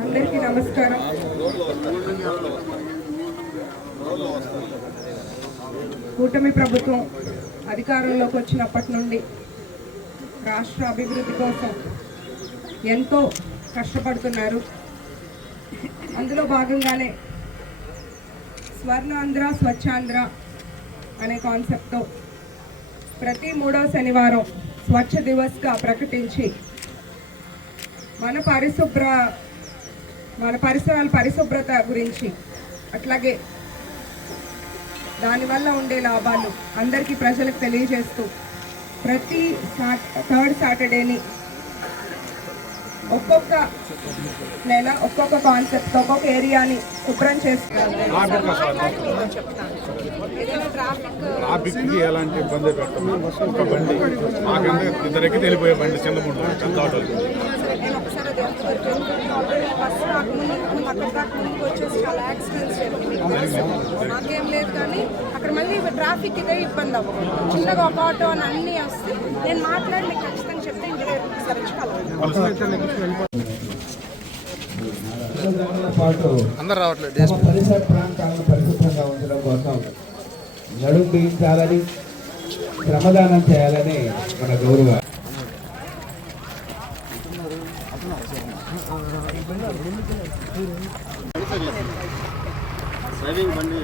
అందరికీ నమస్కారం. కూటమి ప్రభుత్వం అధికారంలోకి వచ్చినప్పటి నుండి రాష్ట్ర అభివృద్ధి కోసం ఎంతో కష్టపడుతున్నారు. అందులో భాగంగానే స్వర్ణాంధ్ర స్వచ్ఛాంధ్ర అనే కాన్సెప్ట్తో ప్రతి 3వ శనివారం స్వచ్ఛ దివస్గా ప్రకటించి మన పరిసరాల పరిశుభ్రత గురించి, అట్లాగే దానివల్ల ఉండే లాభాలు అందరికీ ప్రజలకు తెలియజేస్తూ ప్రతి 3rd సాటర్డేని ఒక్కొక్క నెల ఒక్కొక్క కాన్సెప్ట్ ఒక్కొక్క ఏరియాని శుభ్రం చేస్తారు. ట్రాఫిక్కి ఎలాంటి ఇబ్బంది పెట్టము. ఒక బండి మాకంటే ఇద్దరికి తెలిపోయే బండి చిన్న ఆటోలు నాకేం లేదు, కానీ అక్కడ మళ్ళీ ట్రాఫిక్ ఇదే ఇబ్బంది అవ్వదు. చిన్నగా ఒక ఆటో అని అన్నీ వస్తే నేను మాట్లాడి మీకు ఖచ్చితంగా చెప్తే ఇంజనీర్ అందరూ రావట్లేదు. పరిసర ప్రాంతాలను పరిశుభ్రంగా ఉంచడం కోసం నడుం బిగించాలని, శ్రమదానం చేయాలని మన గౌరవ డ్రైవింగ్ బండి